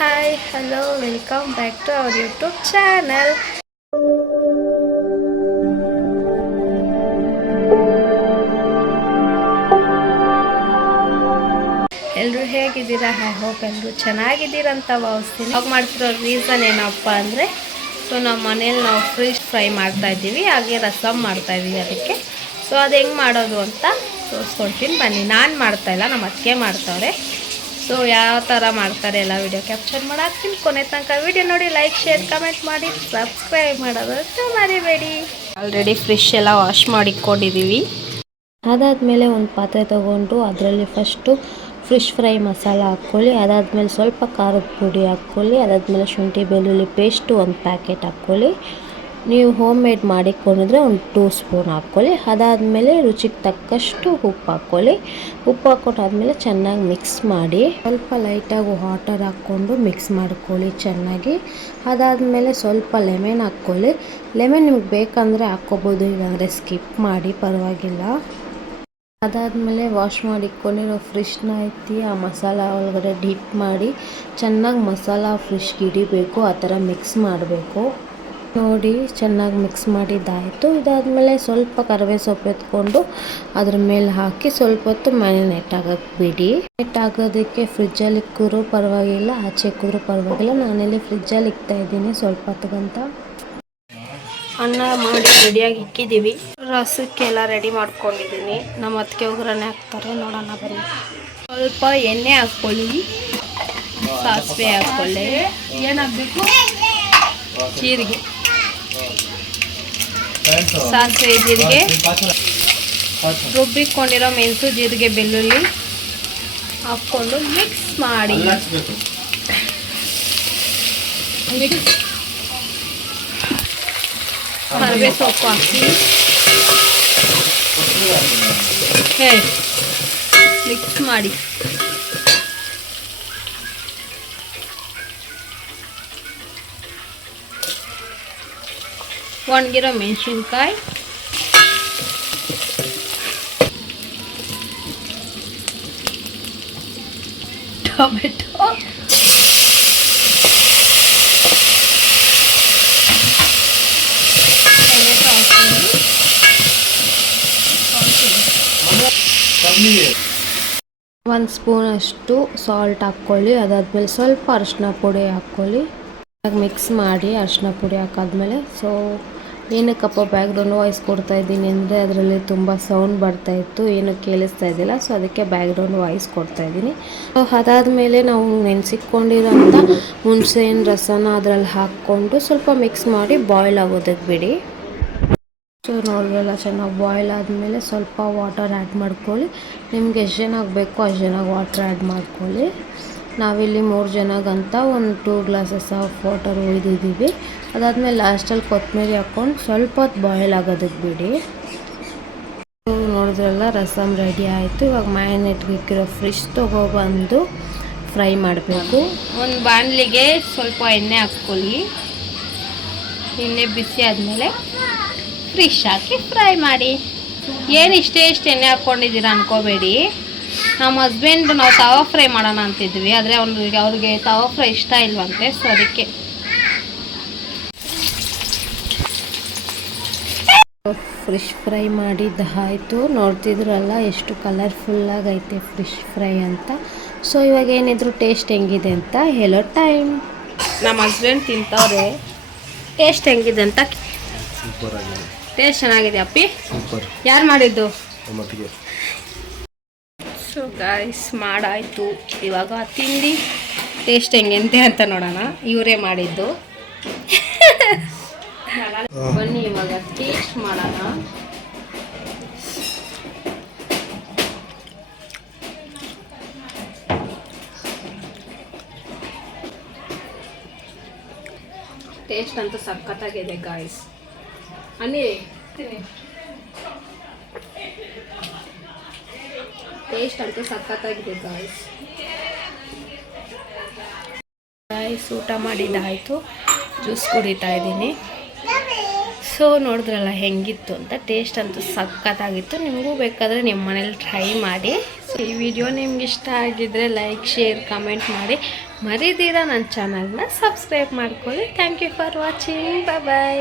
Hi hello welcome back to our YouTube channel. ಎಲ್ಲರೂ ಹೇಗಿದ್ದೀರಾ? I hope ಎಲ್ಲರೂ ಚೆನ್ನಾಗಿದ್ದೀರಂತ ಭಾವಿಸ್ತೀನಿ. ಹಾಗೆ ಮಾಡ್ತಿರೋ ರೀಸನ್ ಏನಪ್ಪ ಅಂದರೆ, ಸೊ ನಮ್ಮ ಮನೇಲಿ ನಾವು ಫಿಶ್ ಫ್ರೈ ಮಾಡ್ತಾಯಿದ್ದೀವಿ, ಹಾಗೆ ರಸಮ್ ಮಾಡ್ತಾಯಿದ್ದೀವಿ. ಅದಕ್ಕೆ ಸೊ ಅದು ಹೆಂಗೆ ಮಾಡೋದು ಅಂತ ತೋರಿಸ್ಕೊಡ್ತೀನಿ ಬನ್ನಿ. ನಾನು ಮಾಡ್ತಾಯಿಲ್ಲ, ನಮ್ಮ ಅತ್ತಿಗೆ ಮಾಡ್ತಾವ್ರೆ. ಸೊ ಯಾವ ಥರ ಮಾಡ್ತಾರೆ ಎಲ್ಲ ವಿಡಿಯೋ ಕ್ಯಾಪ್ಚರ್ ಮಾಡಿ ಹಾಕ್ತೀನಿ. ಕೊನೆ ತನಕ ವಿಡಿಯೋ ನೋಡಿ, ಲೈಕ್ ಶೇರ್ ಕಮೆಂಟ್ ಮಾಡಿ ಸಬ್ಸ್ಕ್ರೈಬ್ ಮಾಡೋದಂತ ಮರಿಬೇಡಿ. ಆಲ್ರೆಡಿ ಫಿಶ್ ಎಲ್ಲ ವಾಶ್ ಮಾಡಿಕೊಂಡಿದ್ದೀವಿ. ಅದಾದಮೇಲೆ ಒಂದು ಪಾತ್ರೆ ತೊಗೊಂಡು ಅದರಲ್ಲಿ ಫಸ್ಟು ಫಿಶ್ ಫ್ರೈ ಮಸಾಲ ಹಾಕ್ಕೊಳ್ಳಿ. ಅದಾದಮೇಲೆ ಸ್ವಲ್ಪ ಖಾರದ ಪುಡಿ ಹಾಕ್ಕೊಳ್ಳಿ. ಅದಾದಮೇಲೆ ಶುಂಠಿ ಬೆಳ್ಳುಳ್ಳಿ ಪೇಸ್ಟು ಒಂದು ಪ್ಯಾಕೆಟ್ ಹಾಕ್ಕೊಳ್ಳಿ. ನೀವು ಹೋಮ್ ಮೇಡ್ ಮಾಡಿಕೊಂಡಿದ್ರೆ ಒಂದು 2 ಸ್ಪೂನ್ ಹಾಕ್ಕೊಳ್ಳಿ. ಅದಾದಮೇಲೆ ರುಚಿಗೆ ತಕ್ಕಷ್ಟು ಉಪ್ಪು ಹಾಕ್ಕೊಳ್ಳಿ. ಉಪ್ಪು ಹಾಕ್ಕೊಂಡಾದ್ಮೇಲೆ ಚೆನ್ನಾಗಿ ಮಿಕ್ಸ್ ಮಾಡಿ, ಸ್ವಲ್ಪ ಲೈಟಾಗಿ ವಾಟರ್ ಹಾಕ್ಕೊಂಡು ಮಿಕ್ಸ್ ಮಾಡ್ಕೊಳ್ಳಿ ಚೆನ್ನಾಗಿ. ಅದಾದಮೇಲೆ ಸ್ವಲ್ಪ ಲೆಮನ್ ಹಾಕ್ಕೊಳ್ಳಿ. ಲೆಮನ್ ನಿಮ್ಗೆ ಬೇಕಂದರೆ ಹಾಕ್ಕೋಬೋದು, ಇಲ್ಲಾಂದರೆ ಸ್ಕಿಪ್ ಮಾಡಿ ಪರವಾಗಿಲ್ಲ. ಅದಾದಮೇಲೆ ವಾಶ್ ಮಾಡಿಕೊಂಡಿರೋ ಫಿಶ್ನ ಎತ್ತಿ ಆ ಮಸಾಲ ಒಳಗಡೆ ಡಿಪ್ ಮಾಡಿ ಚೆನ್ನಾಗಿ ಮಸಾಲ ಫಿಶ್ಗೆ ಹಿಡಿಬೇಕು, ಆ ಥರ ಮಿಕ್ಸ್ ಮಾಡಬೇಕು. ನೋಡಿ ಚೆನ್ನಾಗಿ ಮಿಕ್ಸ್ ಮಾಡಿದ್ದಾಯಿತು. ಇದಾದಮೇಲೆ ಸ್ವಲ್ಪ ಕರಿಬೇವು ಸೊಪ್ಪು ಎತ್ಕೊಂಡು ಅದ್ರ ಮೇಲೆ ಹಾಕಿ ಸ್ವಲ್ಪ ಹೊತ್ತು ಮ್ಯಾರಿನೇಟ್ ಆಗಕ್ಕೆ ಬಿಡಿ. ಮ್ಯಾರಿನೇಟ್ ಆಗೋದಕ್ಕೆ ಫ್ರಿಜ್ಜಲ್ಲಿ ಇಕ್ಕರೂ ಪರವಾಗಿಲ್ಲ, ಆಚೆ ಇಕ್ಕಿದ್ರೂ ಪರವಾಗಿಲ್ಲ. ನಾನಿಲ್ಲಿ ಫ್ರಿಜ್ಜಲ್ಲಿ ಇಕ್ತಾ ಇದ್ದೀನಿ ಸ್ವಲ್ಪ ಹೊತ್ತಿಗಂತ. ಅನ್ನ ಮಾಡಿ ರೆಡಿಯಾಗಿ ಇಕ್ಕಿದ್ದೀವಿ. ರಸಕ್ಕೆಲ್ಲ ರೆಡಿ ಮಾಡ್ಕೊಂಡಿದ್ದೀನಿ. ನಮ್ಮ ಅತ್ತಿಗೆ ಒಗ್ಗರಣೆ ಹಾಕ್ತಾರೆ, ನೋಡೋಣ ಬನ್ನಿ. ಸ್ವಲ್ಪ ಎಣ್ಣೆ ಹಾಕ್ಕೊಳ್ಳಿ, ಸಾಸಿವೆ ಹಾಕ್ಕೊಳ್ಳಿ, ಏನಾಗಬೇಕು ಜೀರಿಗೆ, ಸಾಸಿವೆ ಜೀರಿಗೆ, ರುಬ್ಬಿಕೊಂಡಿರೋ ಮೆಣಸು ಜೀರಿಗೆ ಬೆಳ್ಳುಳ್ಳಿ ಹಾಕ್ಕೊಂಡು ಮಿಕ್ಸ್ ಮಾಡಿ, ಕರಿಬೇವು ಸೊಪ್ಪು ಹಾಕಿ ಮಿಕ್ಸ್ ಮಾಡಿ. ಒಣಗಿರೋ ಮೆಣಸಿನ್ಕಾಯಿ, ಟೊಮೆಟೊ, ಒಂದು ಸ್ಪೂನಷ್ಟು ಸಾಲ್ಟ್ ಹಾಕ್ಕೊಳ್ಳಿ. ಅದಾದಮೇಲೆ ಸ್ವಲ್ಪ ಅರಿಶಿನ ಪುಡಿ ಹಾಕ್ಕೊಳ್ಳಿ. ಮಿಕ್ಸ್ ಮಾಡಿ ಅರಿಶಿನ ಪುಡಿ ಹಾಕಾದ್ಮೇಲೆ, ಸೊ ಏನಕ್ಕಪ್ಪ ಬ್ಯಾಕ್ಗ್ರೌಂಡ್ ವಾಯ್ಸ್ ಕೊಡ್ತಾ ಇದ್ದೀನಿ ಅಂದರೆ ಅದರಲ್ಲಿ ತುಂಬ ಸೌಂಡ್ ಬರ್ತಾಯಿತ್ತು, ಏನೂ ಕೇಳಿಸ್ತಾ ಇದ್ದಿಲ್ಲ. ಸೊ ಅದಕ್ಕೆ ಬ್ಯಾಕ್ಗ್ರೌಂಡ್ ವಾಯ್ಸ್ ಕೊಡ್ತಾ ಇದ್ದೀನಿ. ಸೊ ಅದಾದಮೇಲೆ ನಾವು ನೆನೆಸಿಕೊಂಡಿರೋಂಥ ಹುಣಸೆಹಣ್ಣು ರಸನ ಅದರಲ್ಲಿ ಹಾಕ್ಕೊಂಡು ಸ್ವಲ್ಪ ಮಿಕ್ಸ್ ಮಾಡಿ ಬಾಯ್ಲ್ ಆಗೋದಕ್ಕೆ ಬಿಡಿ. ಸೊ ನೋಡಿದ್ರಲ್ಲ, ಚೆನ್ನಾಗಿ ಬಾಯ್ಲ್ ಆದಮೇಲೆ ಸ್ವಲ್ಪ ವಾಟರ್ ಆ್ಯಡ್ ಮಾಡ್ಕೊಳ್ಳಿ. ನಿಮ್ಗೆ ಎಷ್ಟು ಜನಕ್ಕೆ ಬೇಕೋ ಅಷ್ಟು ಜನಕ್ಕೆ ವಾಟರ್ ಆ್ಯಡ್ ಮಾಡ್ಕೊಳ್ಳಿ. ನಾವಿಲ್ಲಿ 3 ಜನಕ್ಕಂತ ಒಂದು 2 ಗ್ಲಾಸಸ್ ಆಫ್ ವಾಟರ್ ಒಯ್ದಿದ್ದೀವಿ. ಅದಾದಮೇಲೆ ಲಾಸ್ಟಲ್ಲಿ ಕೊತ್ತಂಬರಿ ಹಾಕ್ಕೊಂಡು ಸ್ವಲ್ಪ ಹೊತ್ತು ಬಾಯ್ಲ್ ಆಗೋದಕ್ಕೆ ಬಿಡಿ. ನೋಡಿದ್ರಲ್ಲ, ರಸಮ್ ರೆಡಿ ಆಯಿತು. ಇವಾಗ ಮ್ಯಾರಿನೇಟ್ಗೆ ಇಕ್ಕಿರೋ ಫಿಶ್ ತೊಗೊಬಂದು ಫ್ರೈ ಮಾಡಬೇಕು. ಒಂದು ಬಾಣಲಿಗೆ ಸ್ವಲ್ಪ ಎಣ್ಣೆ ಹಾಕ್ಕೊಳ್ಳಿ. ಎಣ್ಣೆ ಬಿಸಿ ಆದಮೇಲೆ ಫಿಶ್ ಹಾಕಿ ಫ್ರೈ ಮಾಡಿ. ಏನು ಇಷ್ಟೇ ಎಣ್ಣೆ ಹಾಕ್ಕೊಂಡಿದ್ದೀರಾ ಅನ್ಕೋಬೇಡಿ. ನಮ್ಮ ಹಸ್ಬೆಂಡ್ ನಾವು ತವಾ ಫ್ರೈ ಮಾಡೋಣ ಅಂತಿದ್ವಿ, ಆದರೆ ಅವ್ರಿಗೆ ತವಾ ಫ್ರೈ ಇಷ್ಟ ಇಲ್ವಂತೆ. ಸೊ ಅದಕ್ಕೆ ಫಿಶ್ ಫ್ರೈ ಮಾಡಿದ್ದಾಯಿತು. ನೋಡ್ತಿದ್ರಲ್ಲ ಎಷ್ಟು ಕಲರ್ಫುಲ್ಲಾಗೈತೆ ಫಿಶ್ ಫ್ರೈ ಅಂತ. ಸೊ ಇವಾಗ ಏನಿದ್ರು ಟೇಸ್ಟ್ ಹೆಂಗಿದೆ ಅಂತ ಹೇಳೋ ಟೈಮ್. ನಮ್ಮ ಹಸ್ಬೆಂಡ್ ತಿಂತವ್ರೆ, ಟೇಸ್ಟ್ ಹೆಂಗಿದೆ ಅಂತ. ಟೇಸ್ಟ್ ಚೆನ್ನಾಗಿದೆ ಅಪ್ಪಿ. ಯಾರು ಮಾಡಿದ್ದು? ಸೊ ಗಾಯ್ಸ್, ಮಾಡಾಯಿತು. ಇವಾಗ ತಿಂದು ಟೇಸ್ಟ್ ಹೆಂಗೆ ಅಂತ ನೋಡೋಣ. ಇವರೇ ಮಾಡಿದ್ದು. ಬನ್ನಿ ಇವಾಗ ಟೇಸ್ಟ್ ಮಾಡೋಣ. ಟೇಸ್ಟ್ ಅಂತೂ ಸಖತ್ತಾಗಿದೆ ಗಾಯ್ಸ್. ಅನ್ನಿ ಟೇಸ್ಟ್ ಅಂತೂ ಸಖತ್ತಾಗಿದೆ ಗಾಯ್ಸ್. ಊಟ ಮಾಡಿದ್ದಾಯಿತು, ಜ್ಯೂಸ್ ಕುಡಿತಾ ಇದ್ದೀನಿ. ಸೊ ನೋಡಿದ್ರಲ್ಲ ಹೆಂಗಿತ್ತು ಅಂತ. ಟೇಸ್ಟ್ ಅಂತೂ ಸಖತ್ತಾಗಿತ್ತು. ನಿಮಗೂ ಬೇಕಾದರೆ ನಿಮ್ಮ ಮನೇಲಿ ಟ್ರೈ ಮಾಡಿ. ಸೊ ಈ ವಿಡಿಯೋ ನಿಮ್ಗೆ ಇಷ್ಟ ಆಗಿದ್ದರೆ ಲೈಕ್ ಶೇರ್ ಕಮೆಂಟ್ ಮಾಡಿ. ಮರಿದಿರ ನನ್ನ ಚಾನಲ್ನ ಸಬ್ಸ್ಕ್ರೈಬ್ ಮಾಡ್ಕೊಳ್ಳಿ. Thank you for watching. Bye.